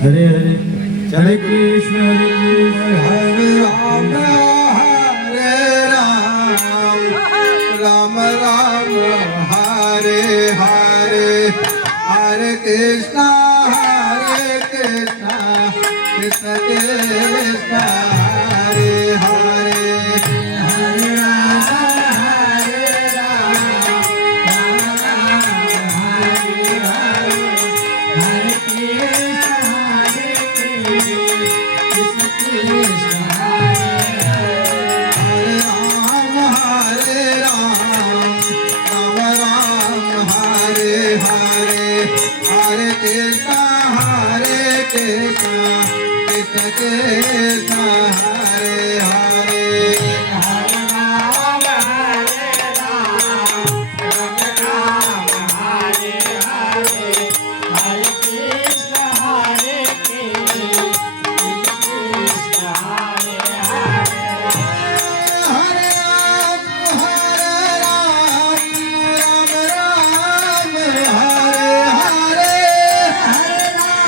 Hare Hare Hare Krishna Hare Ram Hare Ram Ram Ram Hare Hare Hare Krishna Krishna Krishna Hare Hare Hare Ram Hare Ram Ram Ram Hare Hare Hare Krishna Krishna Hare Ram Ram Hare Hare Hare Krishna Krishna Krishna Hare Hare Hare Ram Ram Hare Hare Hare Krishna Krishna Hare Hare Hare Ram Ram Ram Hare Hare Hare Ram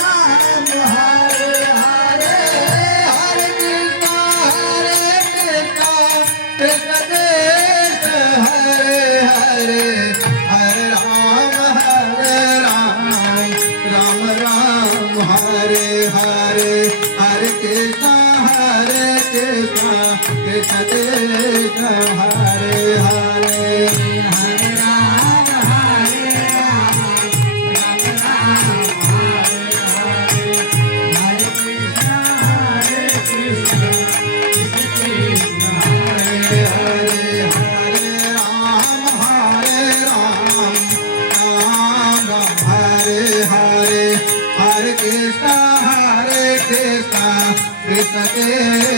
Ram Hare Hare Hare Krishna Krishna Krishna Hare Hare Hare Ram Ram Ram Hare Hare Hare Krishna Krishna Krishna Hare Hare Hare Ram Ram Ram Hare Hare Hare Krishna Krishna Krishna Hare Hare Hare Ram Ram Ram Hare Hare Hare Krishna Krishna Krishna